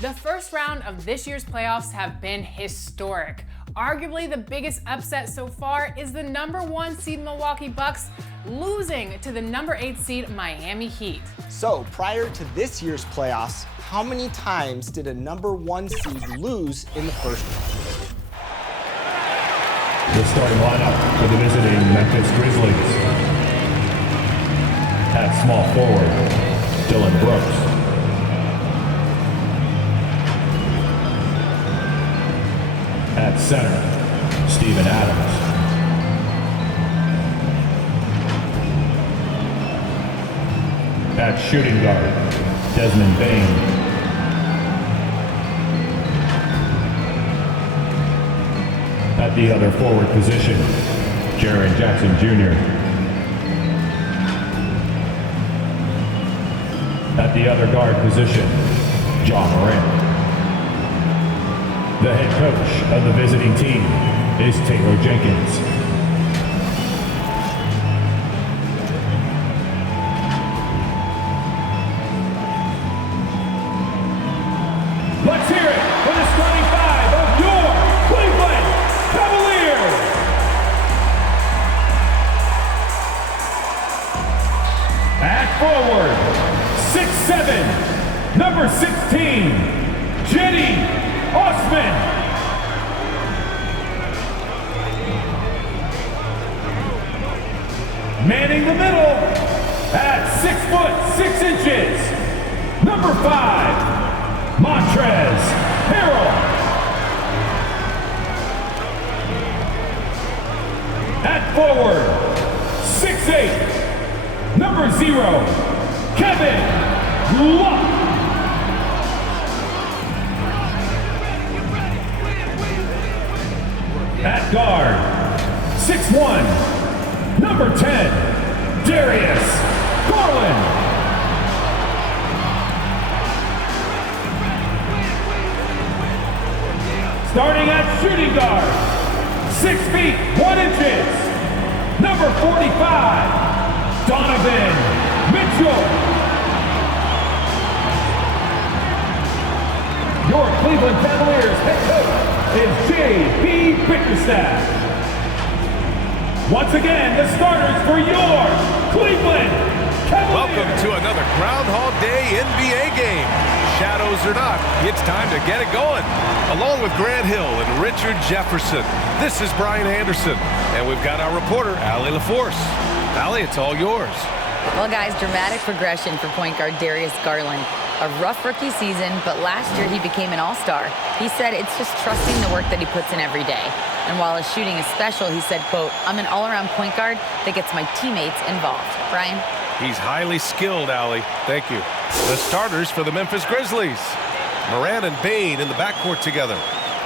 The first round of this year's playoffs have been historic. Arguably the biggest upset so far is the #1 seed Milwaukee Bucks losing to the #8 seed Miami Heat. So prior to this year's playoffs, how many times did a #1 seed lose in the first round? The starting lineup for the visiting Memphis Grizzlies. At small forward, Dylan Brooks. At center, Steven Adams. At shooting guard, Desmond Bane. At the other forward position, Jaren Jackson Jr. At the other guard position, John Morant. The head coach of the visiting team is Taylor Jenkins. Let's hear it for the starting five of your Cleveland Cavaliers. At forward, 6'7", number 16, Cedi Osman. Manning the middle at 6'6", number 5, Montrezl Harrell. At forward, 6'8", number 0, Kevin Love. At guard, 6'1", number 10, Darius Garland. Starting at shooting guard, 6 feet 1 inches, number 45, Donovan Mitchell. Your Cleveland Cavaliers head coach is J.P. Bickerstaff. Once again, the starters for your Cleveland Cavaliers. Welcome to another Groundhog Day NBA game. Shadows or not, it's time to get it going. Along with Grant Hill and Richard Jefferson, this is Brian Anderson, and we've got our reporter, Allie LaForce. Allie, it's all yours. Well, guys, dramatic progression for point guard Darius Garland. A rough rookie season, but last year he became an all-star. He said it's just trusting the work that he puts in every day. And while his shooting is special, he said, quote, "I'm an all-around point guard that gets my teammates involved." Brian? He's highly skilled, Allie. Thank you. The starters for the Memphis Grizzlies. Morant and Bane in the backcourt together.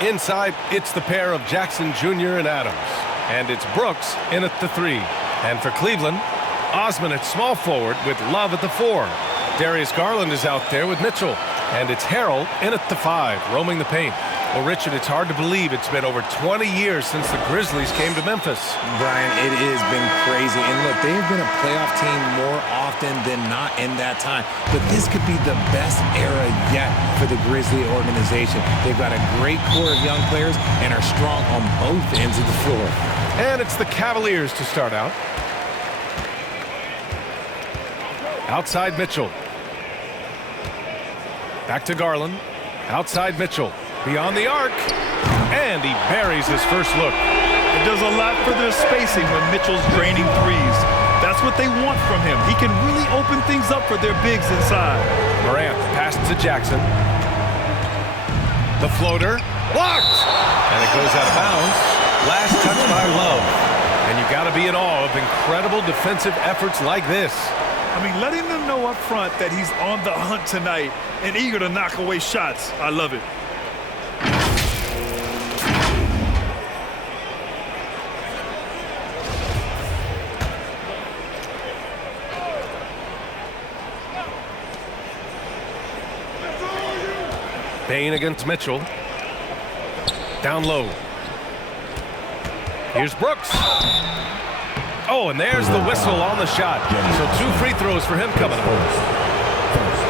Inside, it's the pair of Jackson Jr. and Adams. And it's Brooks in at the 3. And for Cleveland, Osman at small forward with Love at the 4. Darius Garland is out there with Mitchell. And it's Harrell in at the 5, roaming the paint. Well, Richard, it's hard to believe it's been over 20 years since the Grizzlies came to Memphis. Brian, it has been crazy. And look, they have been a playoff team more often than not in that time. But this could be the best era yet for the Grizzly organization. They've got a great core of young players and are strong on both ends of the floor. And it's the Cavaliers to start out. Outside Mitchell. Back to Garland. Outside Mitchell. Beyond the arc. And he buries his first look. It does a lot for their spacing when Mitchell's draining threes. That's what they want from him. He can really open things up for their bigs inside. Morant passed to Jackson. The floater. Blocked! And it goes out of bounds. Last touch by Love. And you got to be in awe of incredible defensive efforts like this. I mean, letting them know up front that he's on the hunt tonight and eager to knock away shots. I love it. Payne against Mitchell. Down low. Here's Brooks. Oh, and there's the whistle on the shot. So 2 free throws for him coming up.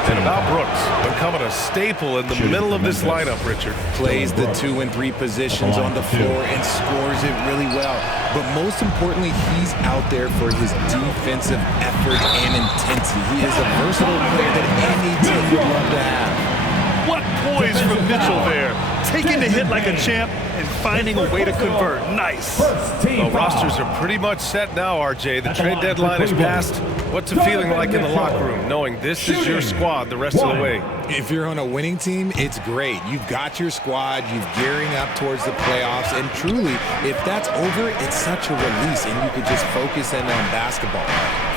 And about Brooks, becoming a staple in the middle of this lineup, Richard. Plays the 2 and 3 positions on the floor and scores it really well. But most importantly, he's out there for his defensive effort and intensity. He is a versatile player that any team would love to have. What poise from Mitchell there. Taking the hit like a champ and finding a way to convert. Nice. Well, rosters are pretty much set now, RJ. The trade deadline is passed. What's it feeling like in the locker room, knowing this is your squad the rest of the way? If you're on a winning team, it's great. You've got your squad. You're gearing up towards the playoffs. And truly, if that's over, it's such a release, and you could just focus in on basketball.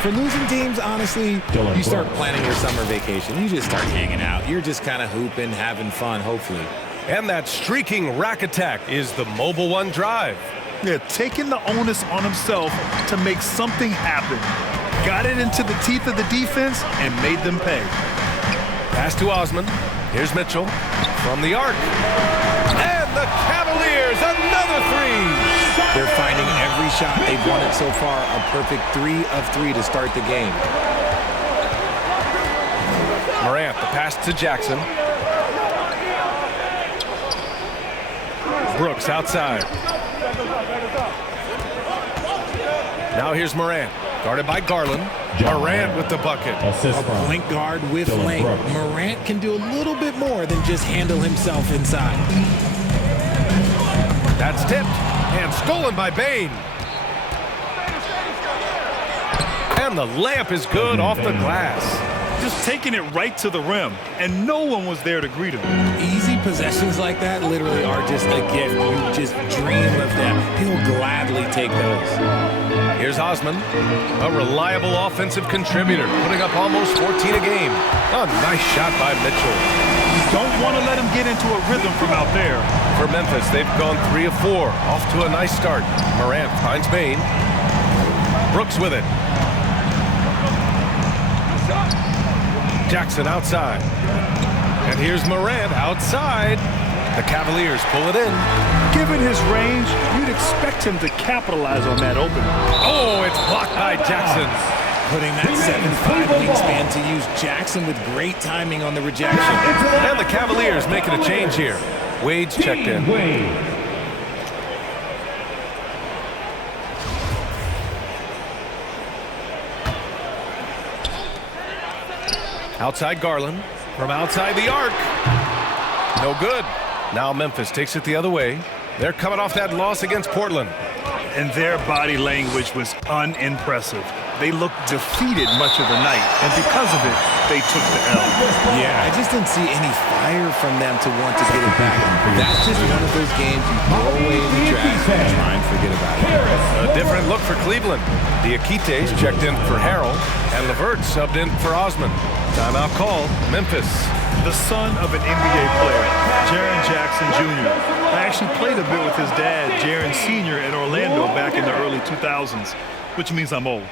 For losing teams, honestly, you start planning your summer vacation. You just start hanging out. You're just kind of hooping, having fun, hopefully. And that streaking rack attack is the Mobile One drive. Yeah, taking the onus on himself to make something happen. Got it into the teeth of the defense and made them pay. Pass to Osman. Here's Mitchell from the arc. And the Cavaliers, another 3. They're finding every shot they've wanted so far a perfect 3 of 3 to start the game. Morant, the pass to Jackson. Brooks outside. Now here's Morant, guarded by Garland. Morant with the bucket. A point guard with length. Morant can do a little bit more than just handle himself inside. That's tipped and stolen by Bane. And the layup is good off the glass. Just taking it right to the rim, and no one was there to greet him. Easy possessions like that literally are just a gift. You just dream of them. He'll gladly take those. Here's Osman, a reliable offensive contributor, putting up almost 14 a game. A nice shot by Mitchell. Don't want to let him get into a rhythm from out there. For Memphis, they've gone 3 of 4, off to a nice start. Morant finds Bane. Brooks with it. Jackson outside. And here's Morant outside. The Cavaliers pull it in. Given his range, you'd expect him to capitalize on that opening. Oh, it's blocked by Jackson. Putting that 7'5" wingspan to use. Jackson with great timing on the rejection. And the Cavaliers making a change here. Wade's checked in. Outside Garland. From outside the arc. No good. Now Memphis takes it the other way. They're coming off that loss against Portland. And their body language was unimpressive. They looked defeated much of the night, and because of it, they took the L. Yeah, I just didn't see any fire from them to want to get it back. That's just one of those games you throw away in the trash and try and forget about it. A different look for Cleveland. The Akites checked in for Harrell, and LeVert subbed in for Osman. Timeout call, Memphis. The son of an NBA player, Jaren Jackson Jr. I actually played a bit with his dad, Jaren Sr. in Orlando back in the early 2000s, which means I'm old.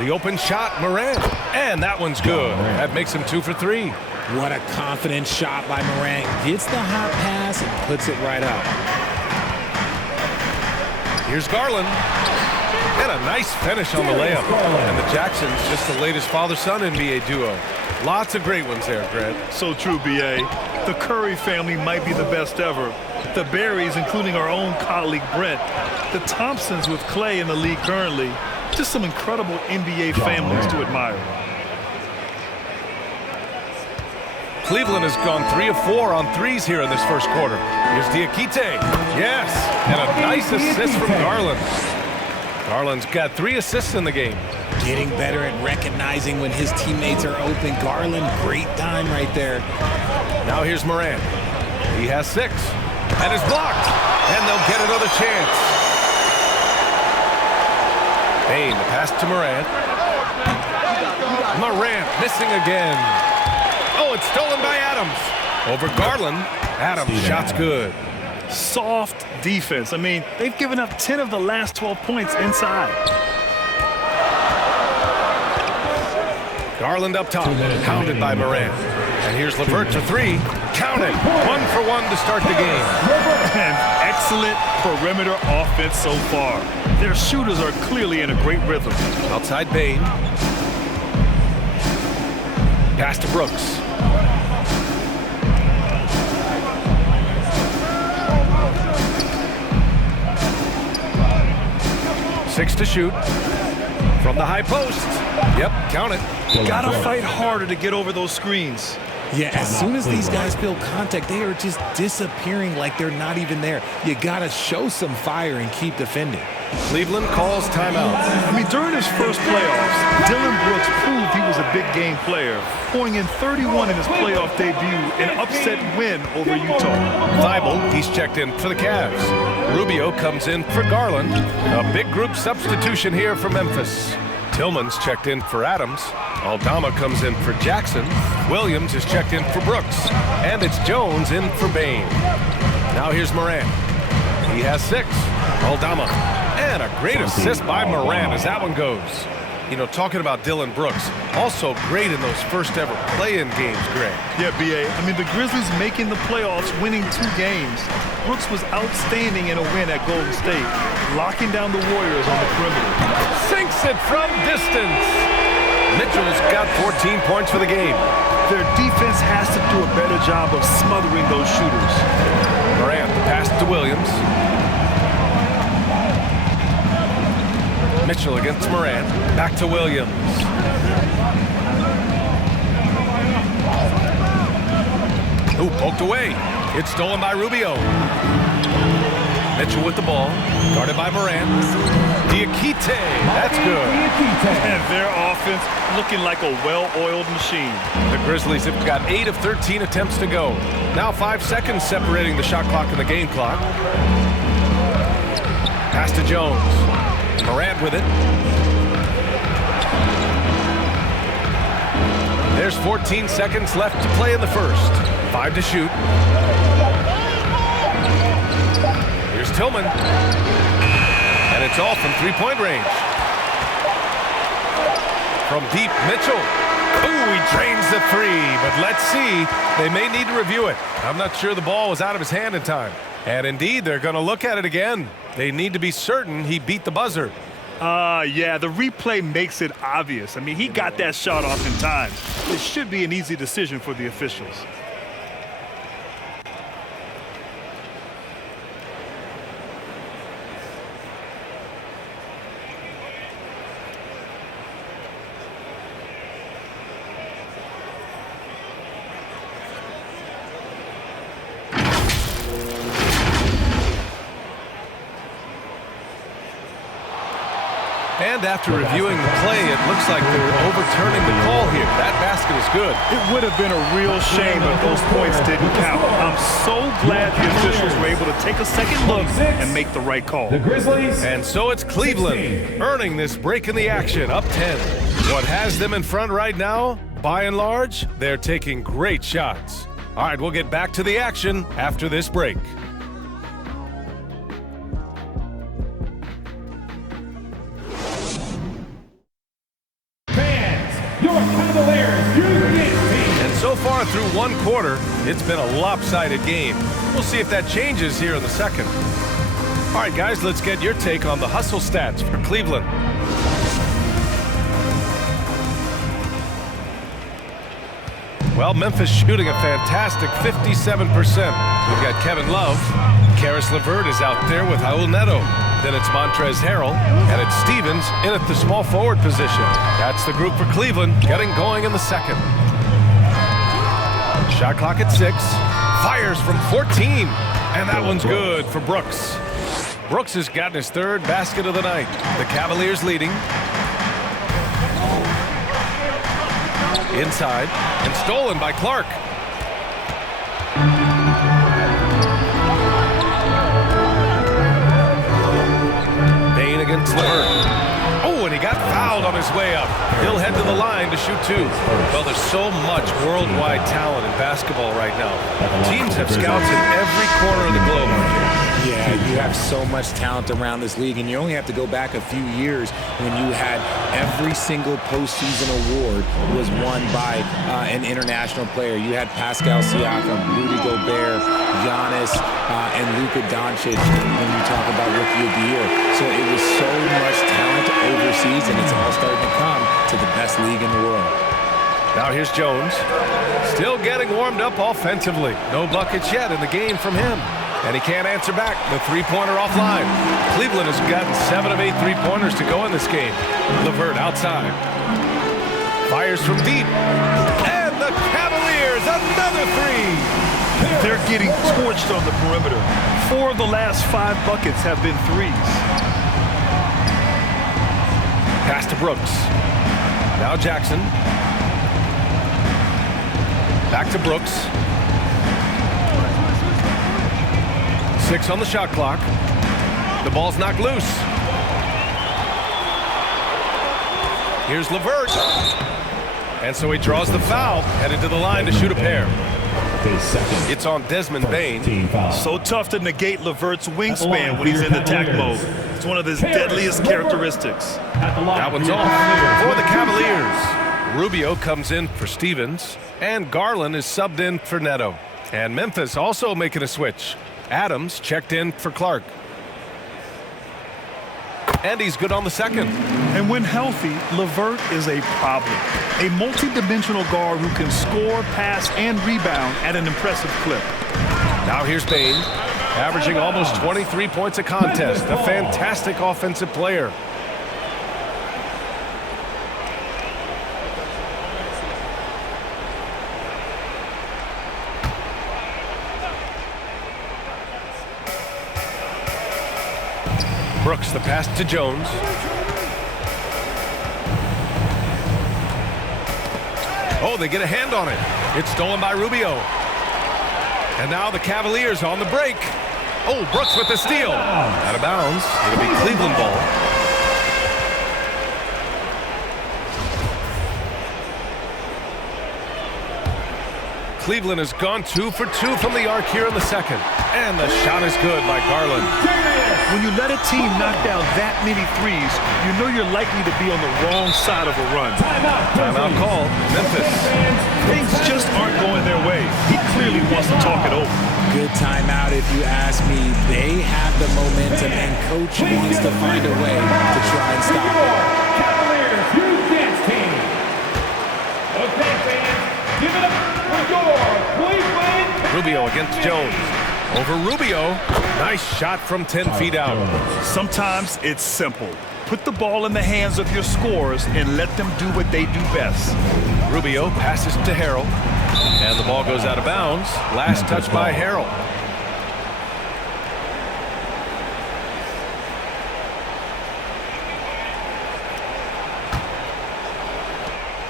The open shot, Morant. And that one's good. That makes him 2 for 3. What a confident shot by Morant. Gets the hot pass and puts it right up. Here's Garland. And a nice finish on the layup. And the Jacksons, just the latest father-son NBA duo. Lots of great ones there, Grant. So true, B.A. The Curry family might be the best ever. The Berries, including our own colleague Brent. The Thompsons with Clay in the league currently. Just some incredible NBA families to admire. Cleveland has gone 3 of 4 on threes here in this first quarter. Here's Diakite. Yes, and a nice assist from Garland. Garland's got 3 assists in the game. Getting better at recognizing when his teammates are open. Garland, great time right there. Now here's Morant. He has 6 and is blocked, and they'll get another chance. Bane, the pass to Morant. Morant missing again. Oh, it's stolen by Adams. Over Garland. Adams, shot's good. Soft defense. I mean, they've given up 10 of the last 12 points inside. Garland up top, pounded by Morant. And here's LeVert to 3. Count it. 1 for 1 to start the game. And excellent perimeter offense so far. Their shooters are clearly in a great rhythm. Outside Bane. Pass to Brooks. Six to shoot. From the high post. Yep, count it. You gotta fight harder to get over those screens. Yeah, as soon as these guys feel contact, they are just disappearing like they're not even there. You gotta show some fire and keep defending. Cleveland calls timeout. I mean, during his first playoffs, Dillon Brooks proved he was a big game player, pouring in 31 in his playoff debut, an upset win over Utah. Thibault, he's checked in for the Cavs. Rubio comes in for Garland. A big group substitution here for Memphis. Tillman's checked in for Adams. Aldama comes in for Jackson. Williams is checked in for Brooks. And it's Jones in for Bane. Now here's Morant. He has 6. Aldama. And a great assist by Morant as that one goes. You know, talking about Dillon Brooks, also great in those first ever play-in games, Greg. Yeah, B.A. I mean, the Grizzlies making the playoffs, winning 2 games. Brooks was outstanding in a win at Golden State, locking down the Warriors on the perimeter. Sinks it from distance. Mitchell's got 14 points for the game. Their defense has to do a better job of smothering those shooters. Morant, the pass to Williams. Mitchell against Morant. Back to Williams. Ooh, poked away. It's stolen by Rubio. Mitchell with the ball. Guarded by Morant. Diakite. That's good. And their offense looking like a well-oiled machine. The Grizzlies have got 8 of 13 attempts to go. Now 5 seconds separating the shot clock and the game clock. Pass to Jones. Morant with it. There's 14 seconds left to play in the first. 5 to shoot. Here's Tillman. And it's all from 3-point range. From deep, Mitchell. Ooh, he drains the 3, but let's see. They may need to review it. I'm not sure the ball was out of his hand in time. And indeed, they're going to look at it again. They need to be certain he beat the buzzer. Yeah, the replay makes it obvious. I mean, he got that shot off in time. It should be an easy decision for the officials. And after reviewing the play, it looks like they're overturning the call here. That basket is good. It would have been a real shame if those points didn't count. I'm so glad the officials were able to take a second look and make the right call. The Grizzlies. And so it's Cleveland earning this break in the action, up 10. What has them in front right now? By and large, they're taking great shots. All right, we'll get back to the action after this break. Your Cavaliers, and so far through 1 quarter, it's been a lopsided game. We'll see if that changes here in the second. All right, guys, let's get your take on the hustle stats for Cleveland. Well, Memphis shooting a fantastic 57%. We've got Kevin Love. Karis LeVert is out there with Raul Neto. Then it's Montrezl Harrell, and it's Stevens in at the small forward position. That's the group for Cleveland, getting going in the second. Shot clock at 6. Fires from 14, and that one's good for Brooks. Brooks has gotten his third basket of the night. The Cavaliers leading. Inside, and stolen by Clark. Bain against LeVert. Oh, and he got fouled on his way up. He'll head to the line to shoot 2. Well, there's so much worldwide talent in basketball right now. Teams have scouts in every corner of the globe. Yeah, you have so much talent around this league, and you only have to go back a few years when you had every single postseason award was won by an international player. You had Pascal Siakam, Rudy Gobert, Giannis, and Luka Doncic when you talk about Rookie of the Year. So it was so much talent overseas, and it's all starting to come to the best league in the world. Now here's Jones, still getting warmed up offensively. No buckets yet in the game from him. And he can't answer back. The three-pointer offline. Cleveland has gotten 7 of 8 three-pointers to go in this game. LeVert outside. Fires from deep. And the Cavaliers, another 3. They're getting torched on the perimeter. 4 of the last 5 buckets have been threes. Pass to Brooks. Now Jackson. Back to Brooks. 6 on the shot clock. The ball's knocked loose. Here's LeVert. And so he draws the foul, headed to the line to shoot a pair. It's on Desmond Bain. So tough to negate LeVert's wingspan when he's in attack mode. It's one of his deadliest characteristics. That one's off for the Cavaliers. Rubio comes in for Stevens, and Garland is subbed in for Neto. And Memphis also making a switch. Adams checked in for Clark. And he's good on the second. And when healthy, LeVert is a problem. A multi-dimensional guard who can score, pass, and rebound at an impressive clip. Now here's Bain, averaging almost 23 points a contest. A fantastic offensive player. Brooks, the pass to Jones. Oh, they get a hand on it. It's stolen by Rubio. And now the Cavaliers on the break. Oh, Brooks with the steal. Out of bounds. It'll be Cleveland ball. Cleveland has gone 2 for 2 from the arc here in the second. And the shot is good by Garland. When you let a team knock down that many threes, you know you're likely to be on the wrong side of a run. Timeout call, Memphis. Things just aren't going their way. He clearly wants to talk it over. Good timeout if you ask me. They have the momentum, and coach wants to find a way to try and stop it. Cavaliers Youth Dance Team. Okay, fans, give it up for your Cleveland. Rubio against Jones. Over Rubio. Nice shot from 10 feet out. Sometimes it's simple. Put the ball in the hands of your scorers and let them do what they do best. Rubio passes to Harrell. And the ball goes out of bounds. Last touch by Harrell.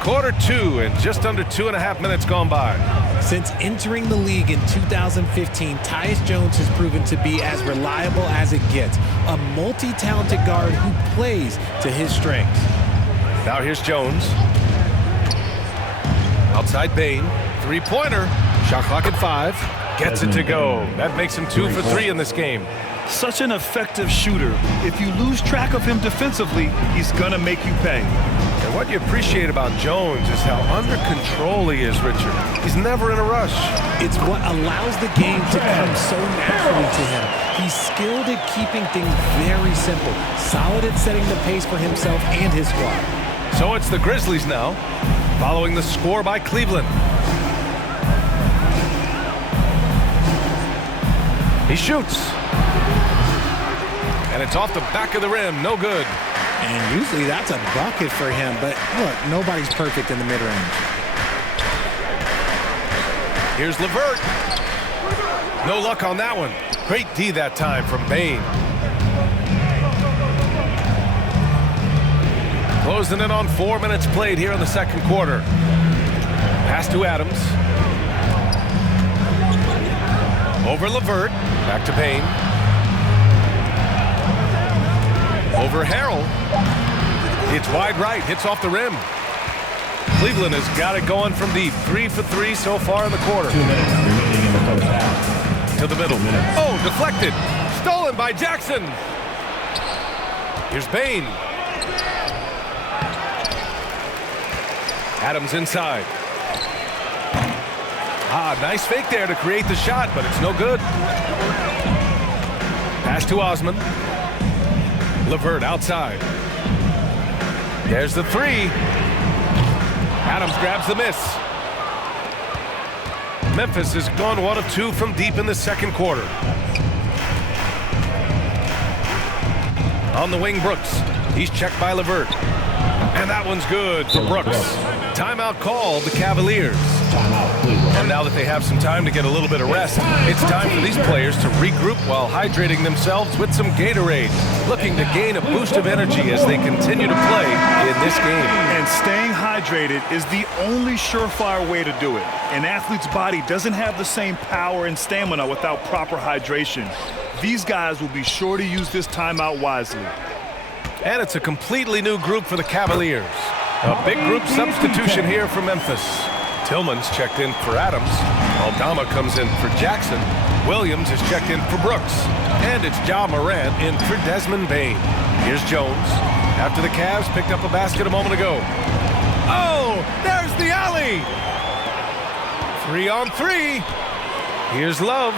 Quarter 2 and just under 2.5 minutes gone by. Since entering the league in 2015, Tyus Jones has proven to be as reliable as it gets. A multi-talented guard who plays to his strengths. Now here's Jones. Outside Bain. Three-pointer. Shot clock at 5. Gets it to go. That makes him 2 for 3 in this game. Such an effective shooter. If you lose track of him defensively, he's gonna make you pay. And what you appreciate about Jones is how under control he is, Richard. He's never in a rush. It's what allows the game to come so naturally to him. He's skilled at keeping things very simple, solid at setting the pace for himself and his squad. So it's the Grizzlies now, following the score by Cleveland. He shoots. And it's off the back of the rim. No good. And usually that's a bucket for him, but look, nobody's perfect in the mid-range. Here's LeVert. No luck on that one. Great D that time from Bain. Closing in on 4 minutes played here in the second quarter. Pass to Adams. Over LeVert. Back to Bain. Over Harrell. It's wide right. Hits off the rim. Cleveland has got it going from deep. 3 for 3 so far in the quarter. 2 minutes remaining in the first half. To the middle. Oh, deflected. Stolen by Jackson. Here's Bain. Adams inside. Nice fake there to create the shot, but it's no good. Pass to Osman. LeVert outside. There's the three. Adams grabs the miss. Memphis has gone 1 of 2 from deep in the second quarter. On the wing, Brooks. He's checked by LeVert. And that one's good for Brooks. Timeout called the Cavaliers. And now that they have some time to get a little bit of rest, it's time for these players to regroup while hydrating themselves with some Gatorade, looking to gain a boost of energy as they continue to play in this game. And staying hydrated is the only surefire way to do it. An athlete's body doesn't have the same power and stamina without proper hydration. These guys will be sure to use this timeout wisely. And it's a completely new group for the Cavaliers. A big group substitution here for Memphis. Tillman's checked in for Adams. Aldama comes in for Jackson. Williams is checked in for Brooks. And it's Ja Morant in for Desmond Bain. Here's Jones. After the Cavs picked up a basket a moment ago. Oh, there's the alley. 3 on 3. Here's Love.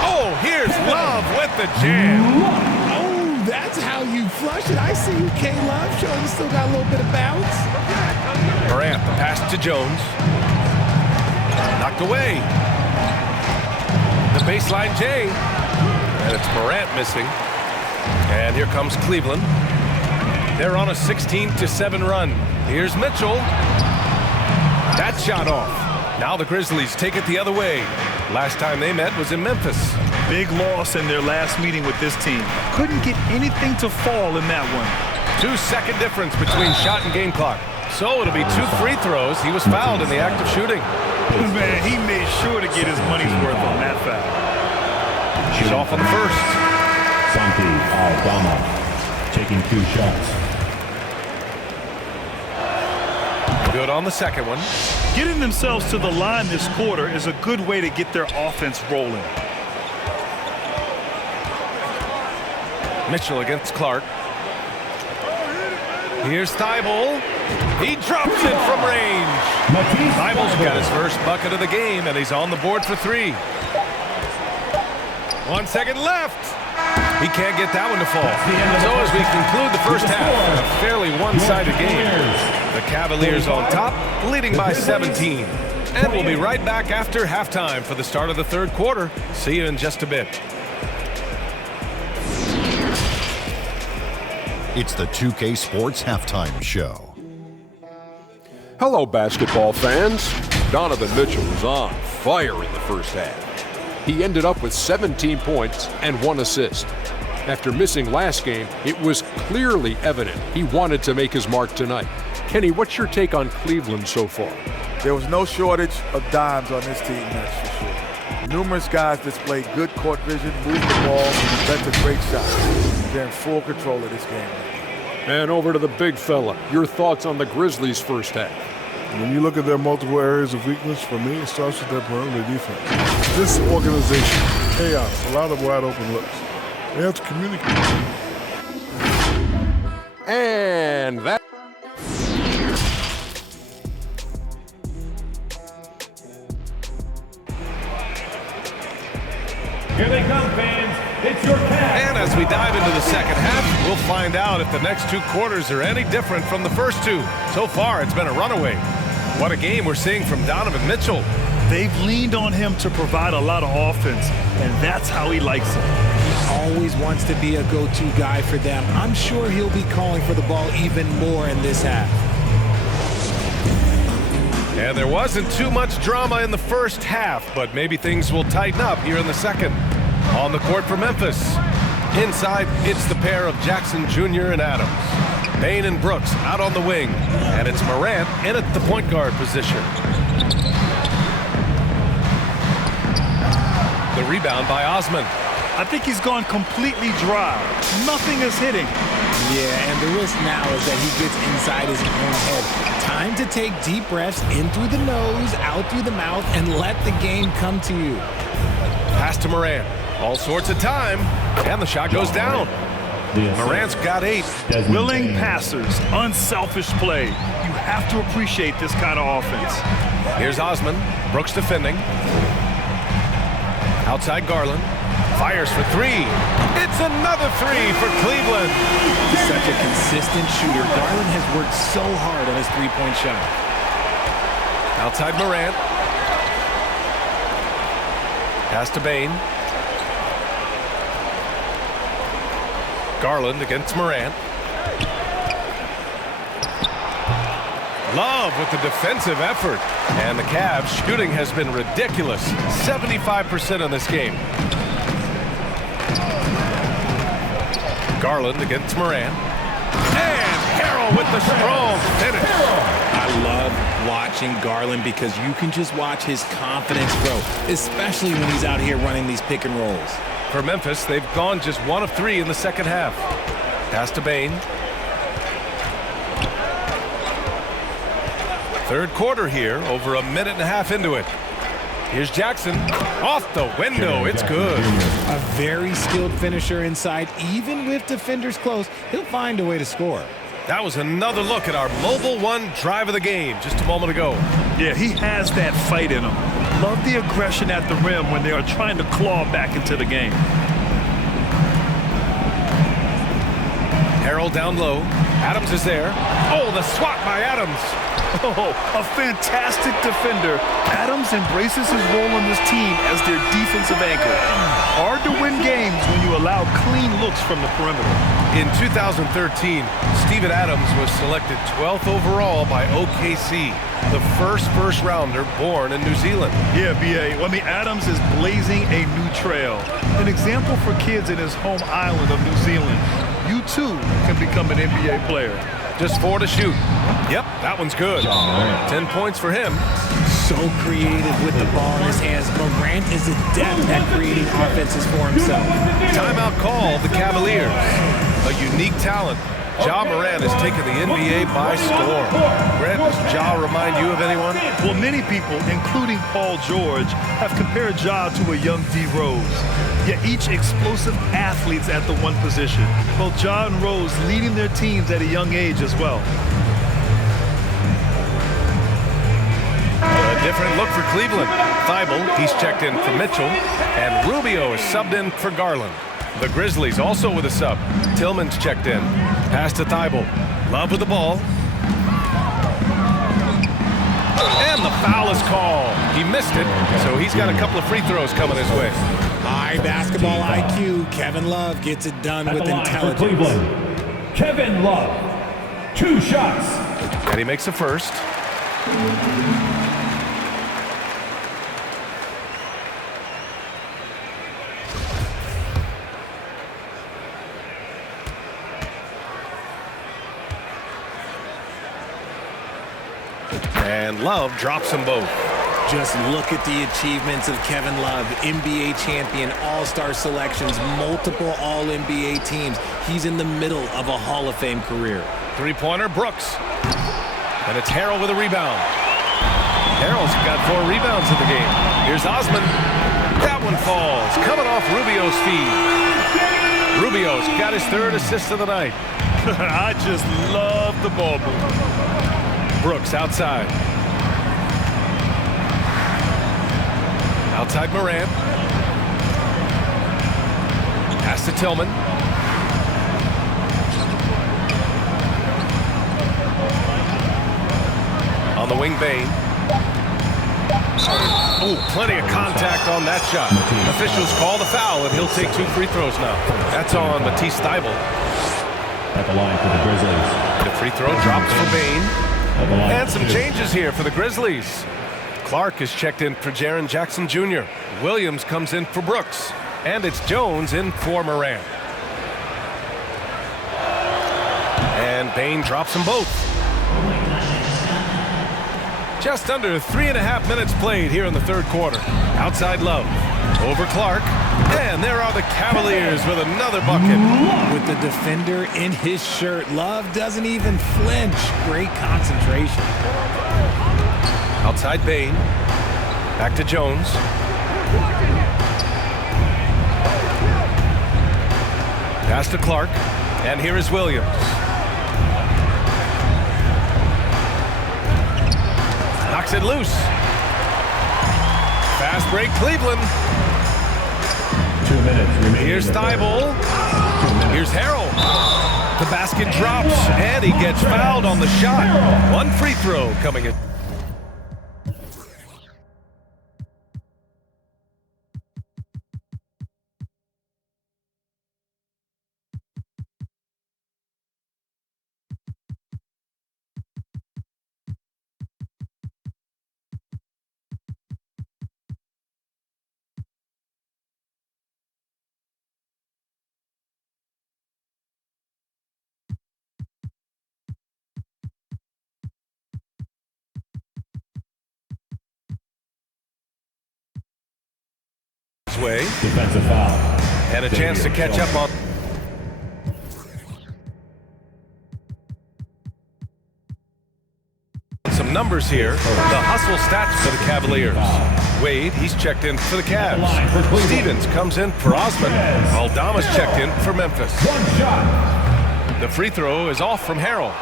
Oh, here's Love with the jam. That's how you flush it. I see you, K-Love. Showing you still got a little bit of bounce. Morant, the pass to Jones. Knocked away. The baseline J. And it's Morant missing. And here comes Cleveland. They're on a 16-7 run. Here's Mitchell. That shot off. Now the Grizzlies take it the other way. Last time they met was in Memphis. Big loss in their last meeting with this team. Couldn't get anything to fall in that one. 2-second difference between shot and game clock. So it'll be 2 free throws. He was fouled in the act of shooting. Man, he made sure to get his money's worth on that foul. She's off on the first. Santi Aldama taking 2 shots. Good on the second one. Getting themselves to the line this quarter is a good way to get their offense rolling. Mitchell against Clark. Here's Thibault. He drops it from range. Thibault's got his first bucket of the game, and he's on the board for 3. 1 second left. He can't get that one to fall. So as we conclude the first half, a fairly one-sided game. The Cavaliers on top, leading by 17. And we'll be right back after halftime for the start of the third quarter. See you in just a bit. It's the 2K Sports Halftime Show. Hello, basketball fans. Donovan Mitchell was on fire in the first half. He ended up with 17 points and 1 assist. After missing last game, it was clearly evident he wanted to make his mark tonight. Kenny, what's your take on Cleveland so far? There was no shortage of dimes on this team, that's for sure. Numerous guys displayed good court vision, moved the ball, led to great shots. They're in full control of this game. And over to the big fella. Your thoughts on the Grizzlies' first half? When you look at their multiple areas of weakness, for me, it starts with their perimeter defense. This organization, chaos, a lot of wide open looks. They have to communicate. And that. Here they come, fans. It's your Cavs. And as we dive into the second half, we'll find out if the next 2 quarters are any different from the first 2. So far, it's been a runaway. What a game we're seeing from Donovan Mitchell. They've leaned on him to provide a lot of offense, and that's how he likes it. He always wants to be a go-to guy for them. I'm sure he'll be calling for the ball even more in this half. And there wasn't too much drama in the first half, but maybe things will tighten up here in the second. On the court for Memphis. Inside, it's the pair of Jackson Jr. and Adams. Bain and Brooks out on the wing, and it's Morant in at the point guard position. The rebound by Osman. I think he's gone completely dry. Nothing is hitting. Yeah, and the risk now is that he gets inside his own head. Time to take deep breaths in through the nose, out through the mouth, and let the game come to you. Pass to Morant. All sorts of time, and the shot goes down. Morant's got 8. Willing passers, unselfish play. You have to appreciate this kind of offense. Here's Osman. Brooks defending. Outside Garland. Fires for 3. It's another 3 for Cleveland. He's such a consistent shooter. Garland has worked so hard on his three-point shot. Outside Morant. Pass to Bain. Garland against Morant. Love with the defensive effort. And the Cavs shooting has been ridiculous. 75% in this game. Garland against Morant. And Harrell with the strong finish. I love watching Garland because you can just watch his confidence grow, especially when he's out here running these pick and rolls. For Memphis, they've gone just 1 of 3 in the second half. Pass to Bain. Third quarter here, over a minute and a half into it. Here's Jackson. Off the window, it's good. A very skilled finisher inside. Even with defenders close, he'll find a way to score. That was another look at our Mobile One drive of the game just a moment ago. Yeah, he has that fight in him. Love the aggression at the rim when they are trying to claw back into the game. Harrell down low. Adams is there. Oh, the swat by Adams. Oh, a fantastic defender. Adams embraces his role on this team as their defensive anchor. Hard to win games when you allow clean looks from the perimeter. In 2013, Steven Adams was selected 12th overall by OKC, the first rounder born in New Zealand. Yeah, B.A. I mean, Adams is blazing a new trail. An example for kids in his home island of New Zealand. You, too, can become an NBA player. Just 4 to shoot. Yep, that one's good. 10 points for him. So creative with the ball in his hands. Morant is adept at creating offenses for himself. Timeout call, the Cavaliers. A unique talent. Ja Morant has taken the NBA by storm. Grant, does Ja remind you of anyone? Well, many people, including Paul George, have compared Ja to a young D. Rose. Yet each explosive athletes at the one position. Both Ja and Rose leading their teams at a young age as well. A different look for Cleveland. Thibault, he's checked in for Mitchell, and Rubio is subbed in for Garland. The Grizzlies also with a sub. Tillman's checked in. Pass to Thibault. Love with the ball. And the foul is called. He missed it, so he's got a couple of free throws coming his way. High basketball IQ. Kevin Love gets it done with intelligence. Cleveland, Kevin Love. 2 shots. And he makes the first. And Love drops them both. Just look at the achievements of Kevin Love. NBA champion, all-star selections, multiple all-NBA teams. He's in the middle of a Hall of Fame career. Three-pointer, Brooks. And it's Harrell with a rebound. Harrell's got 4 rebounds in the game. Here's Osman. That one falls, coming off Rubio's feed. Rubio's got his 3rd assist of the night. I just love the ball move. Brooks outside. Outside Morant. Pass to Tillman. On the wing, Bain. Oh, plenty of contact on that shot. Officials call the foul, and he'll take 2 free throws now. That's on Matisse Thybulle. At the line for the Grizzlies. The free throw drops for Bane. And some changes here for the Grizzlies. Clark is checked in for Jaren Jackson Jr. Williams comes in for Brooks. And it's Jones in for Moran. And Bane drops them both. Just under 3.5 minutes played here in the third quarter. Outside Love. Over Clark. And there are the Cavaliers with another bucket. With the defender in his shirt, Love doesn't even flinch. Great concentration. Outside Bane. Back to Jones. Pass to Clark. And here is Williams. Knocks it loose. Fast break, Cleveland. 2 minutes remaining. Here's Thybulle. Here's Harrell. The basket drops, and he gets fouled on the shot. 1 free throw coming in. Way. Defensive foul. And a chance to catch up on. Some numbers here. The hustle stats for the Cavaliers. Wade, he's checked in for the Cavs. Stevens comes in for Osman. Aldama's checked in for Memphis. 1 shot. The free throw is off from Harrell.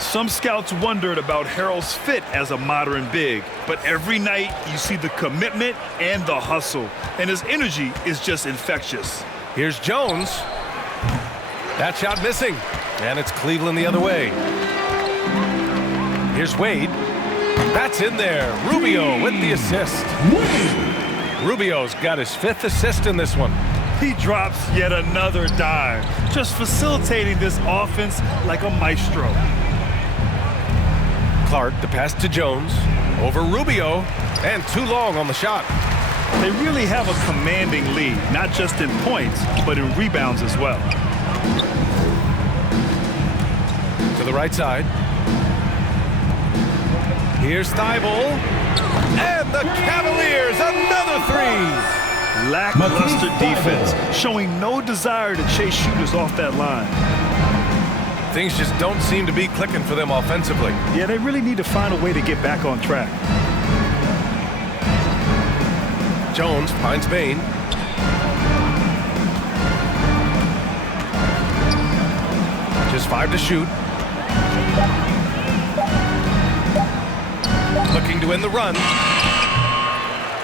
Some scouts wondered about Harrell's fit as a modern big, but every night you see the commitment and the hustle, and his energy is just infectious. Here's Jones. That shot missing, and it's Cleveland the other way. Here's Wade. That's in there. Rubio with the assist. Rubio's got his 5th assist in this one. He drops yet another dime, just facilitating this offense like a maestro. Clark, the pass to Jones, over Rubio, and too long on the shot. They really have a commanding lead, not just in points, but in rebounds as well. To the right side. Here's Thybulle, and the Cavaliers, another 3. Lackluster defense, showing no desire to chase shooters off that line. Things just don't seem to be clicking for them offensively. Yeah, they really need to find a way to get back on track. Jones finds Bane. Just 5 to shoot. Looking to win the run.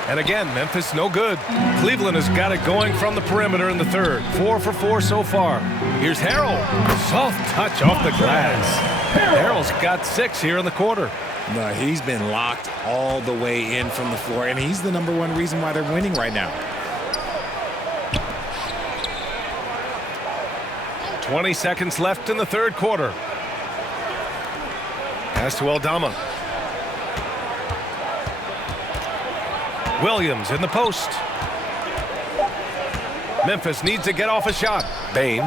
And again, Memphis no good. Cleveland has got it going from the perimeter in the third. 4 for 4 so far. Here's Harrell. Soft touch off the glass. Harrell's got 6 here in the quarter. No, he's been locked all the way in from the floor, and he's the #1 reason why they're winning right now. 20 seconds left in the third quarter. Pass to Aldama. Williams in the post. Memphis needs to get off a shot. Bane.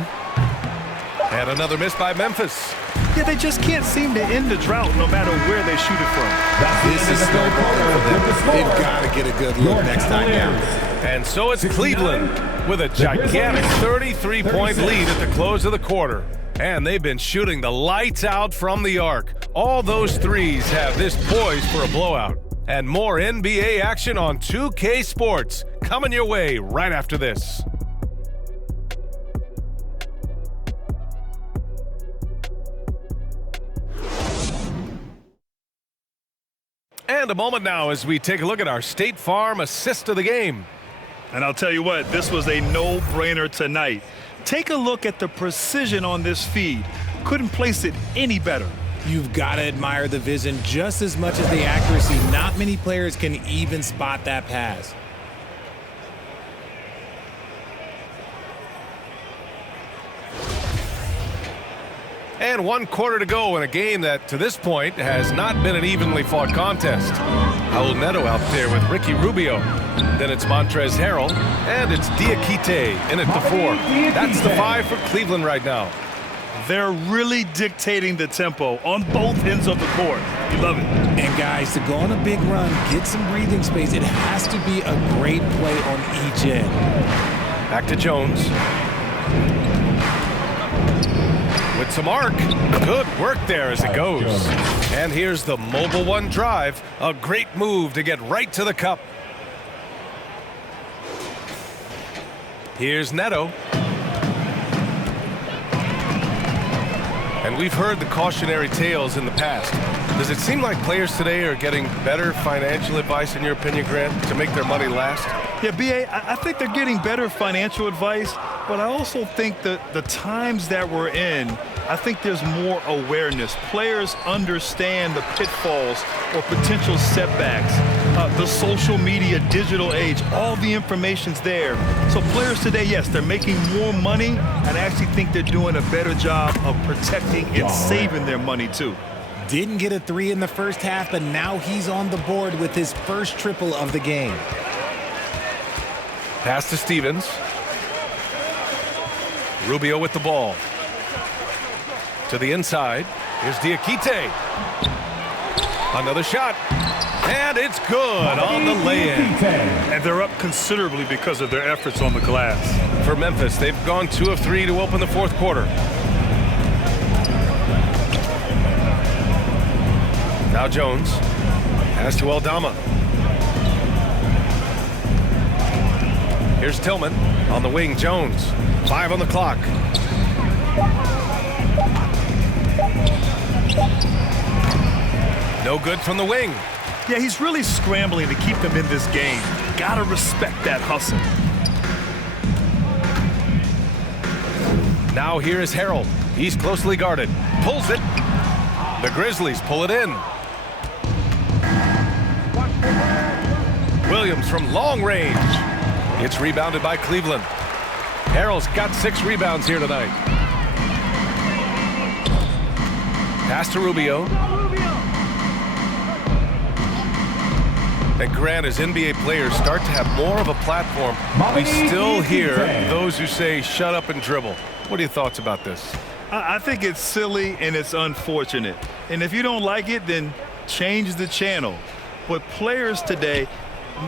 And another miss by Memphis. Yeah, they just can't seem to end the drought no matter where they shoot it from. This is snowballing for them. They've got to get a good look next time down. And so it's Cleveland with a gigantic 33-point lead at the close of the quarter. And they've been shooting the lights out from the arc. All those threes have this poised for a blowout. And more NBA action on 2K Sports coming your way right after this. And a moment now as we take a look at our State Farm assist of the game. And I'll tell you what, this was a no-brainer tonight. Take a look at the precision on this feed. Couldn't place it any better. You've got to admire the vision just as much as the accuracy. Not many players can even spot that pass. And 1 quarter to go in a game that, to this point, has not been an evenly fought contest. Raul Neto out there with Ricky Rubio. Then it's Montrezl Harrell, and it's Diakite in at the 4. That's the 5 for Cleveland right now. They're really dictating the tempo on both ends of the court. You love it. And guys, to go on a big run, get some breathing space, it has to be a great play on each end. Back to Jones. With some arc. Good work there as it goes. And here's the mobile 1 drive. A great move to get right to the cup. Here's Neto. And we've heard the cautionary tales in the past. Does it seem like players today are getting better financial advice, in your opinion, Grant, to make their money last? Yeah, B.A., I think they're getting better financial advice, but I also think that the times that we're in, I think there's more awareness. Players understand the pitfalls or potential setbacks. The social media, digital age, all the information's there. So players today, yes, they're making more money, and I actually think they're doing a better job of protecting and saving their money, too. Didn't get a 3 in the first half, but now he's on the board with his first triple of the game. Pass to Stevens. Rubio with the ball. To the inside. Here's Diakite. Another shot. And it's good on the lay-in. And they're up considerably because of their efforts on the glass. For Memphis, they've gone 2 of 3 to open the 4th quarter. Now Jones. Pass to Aldama. Here's Tillman on the wing. Jones. 5 on the clock. No good from the wing. Yeah, he's really scrambling to keep them in this game. Gotta respect that hustle. Now here is Harrell. He's closely guarded. Pulls it. The Grizzlies pull it in. Williams from long range. It's rebounded by Cleveland. Harrell's got 6 rebounds here tonight. Pass to Rubio. And Grant, as NBA players start to have more of a platform, we still hear those who say, shut up and dribble. What are your thoughts about this? I think it's silly and it's unfortunate. And if you don't like it, then change the channel. But players today,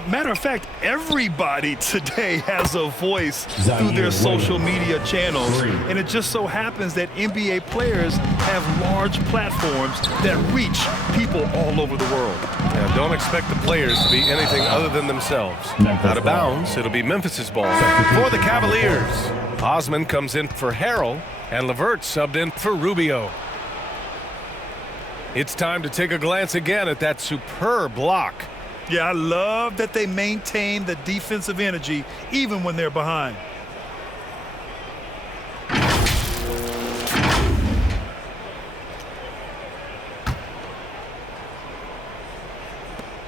matter of fact, everybody today has a voice through their social media channels. And it just so happens that NBA players have large platforms that reach people all over the world. Yeah, don't expect the players to be anything other than themselves. Out of bounds, it'll be Memphis's ball for the Cavaliers. Osman comes in for Harrell, and LeVert subbed in for Rubio. It's time to take a glance again at that superb block. Yeah, I love that they maintain the defensive energy even when they're behind.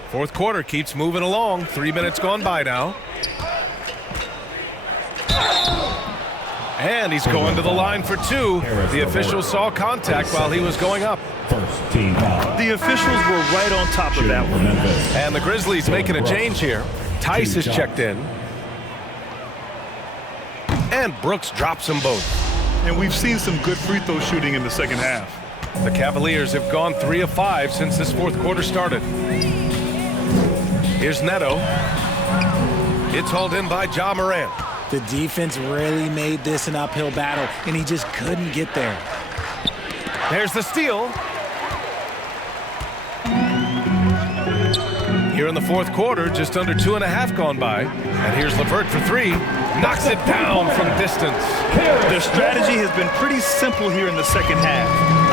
Fourth quarter keeps moving along. 3 minutes gone by now. And he's going to the line for 2. The officials saw contact while he was going up. First team foul. The officials were right on top of that one. And the Grizzlies making a change here. Tice is checked in. And Brooks drops them both. And we've seen some good free throw shooting in the second half. The Cavaliers have gone 3 of 5 since this fourth quarter started. Here's Neto. It's hauled in by Ja Morant. The defense really made this an uphill battle, and he just couldn't get there. There's the steal. Here in the fourth quarter, just under 2.5 gone by. And here's LeVert for 3. Knocks it down from distance. Their strategy has been pretty simple here in the second half.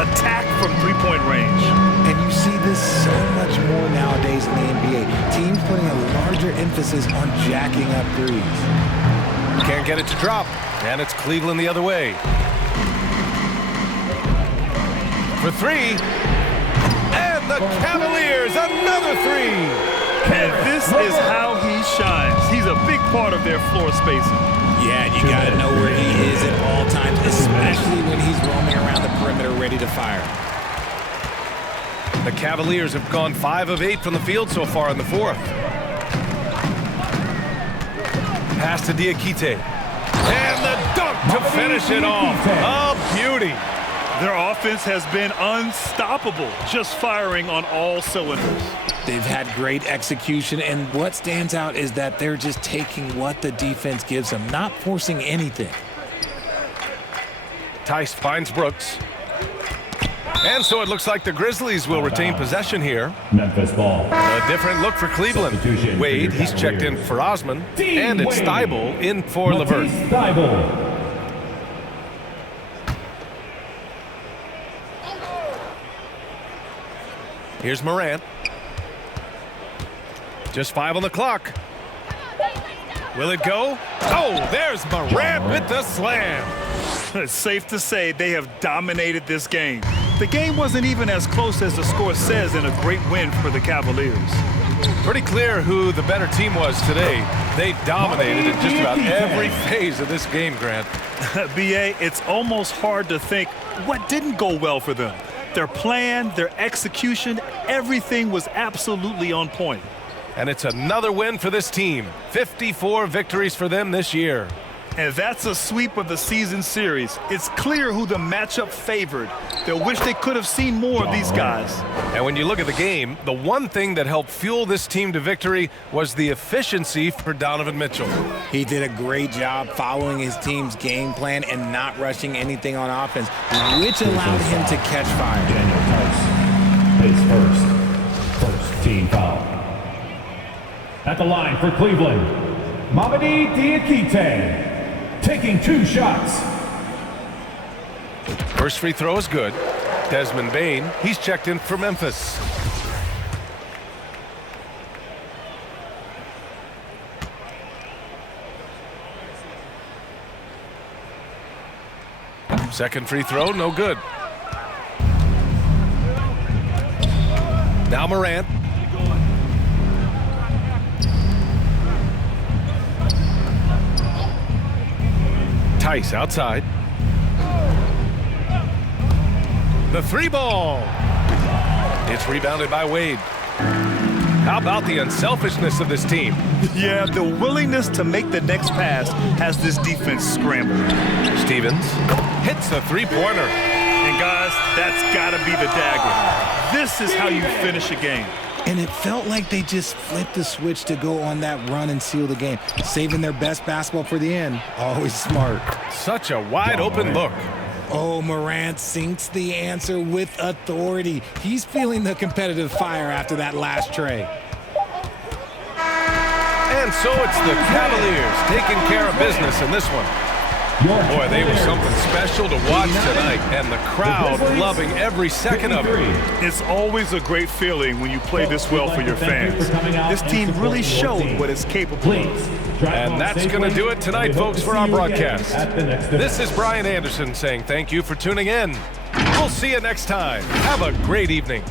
Attack from three-point range. And you see this so much more nowadays in the NBA. Teams putting a larger emphasis on jacking up threes. Can't get it to drop. And it's Cleveland the other way. For for three. And the Cavaliers, another three. And this is how he shines. He's a big part of their floor spacing. Yeah, you got to know where he is at all times, especially when he's roaming around the perimeter ready to fire. The Cavaliers have gone 5 of 8 from the field so far in the fourth. Pass to Diakite. And the dunk to finish it off. A beauty. Their offense has been unstoppable, just firing on all cylinders. They've had great execution, and what stands out is that they're just taking what the defense gives them, not forcing anything. Tice finds Brooks. And so it looks like the Grizzlies will retain possession here. Memphis ball. A different look for Cleveland. Wade, he's checked in for Osman. And it's Thibault in for LeVert. Here's Morant. Just 5 on the clock. Will it go? Oh, there's Morant with the slam. It's safe to say they have dominated this game. The game wasn't even as close as the score says in a great win for the Cavaliers. Pretty clear who the better team was today. They dominated in just about every phase of this game, Grant. B.A., it's almost hard to think what didn't go well for them. Their plan, their execution, everything was absolutely on point. And it's another win for this team. 54 victories for them this year. And that's a sweep of the season series. It's clear who the matchup favored. They'll wish they could have seen more of these guys. And when you look at the game, the one thing that helped fuel this team to victory was the efficiency for Donovan Mitchell. He did a great job following his team's game plan and not rushing anything on offense, which allowed him to catch fire. Daniel Tice is first team foul. At the line for Cleveland, Mamadi Diakite. Taking 2 shots. First free throw is good. Desmond Bane, he's checked in for Memphis. Second free throw, no good. Now Morant. Tice outside. The 3 ball. It's rebounded by Wade. How about the unselfishness of this team? Yeah, the willingness to make the next pass has this defense scrambled. Stevens hits the 3-pointer. And guys, that's gotta be the dagger. This is how you finish a game. And it felt like they just flipped the switch to go on that run and seal the game, saving their best basketball for the end. Always smart. Such a wide open look. Oh, Morant sinks the answer with authority. He's feeling the competitive fire after that last tray. And so it's the Cavaliers taking care of business in this one. Boy, they were something special to watch tonight, and the crowd loving every second of it. It's always a great feeling when you play this well for your fans. This team really showed what it's capable of. And that's going to do it tonight, folks, for our broadcast. This is Brian Anderson saying thank you for tuning in. We'll see you next time. Have a great evening.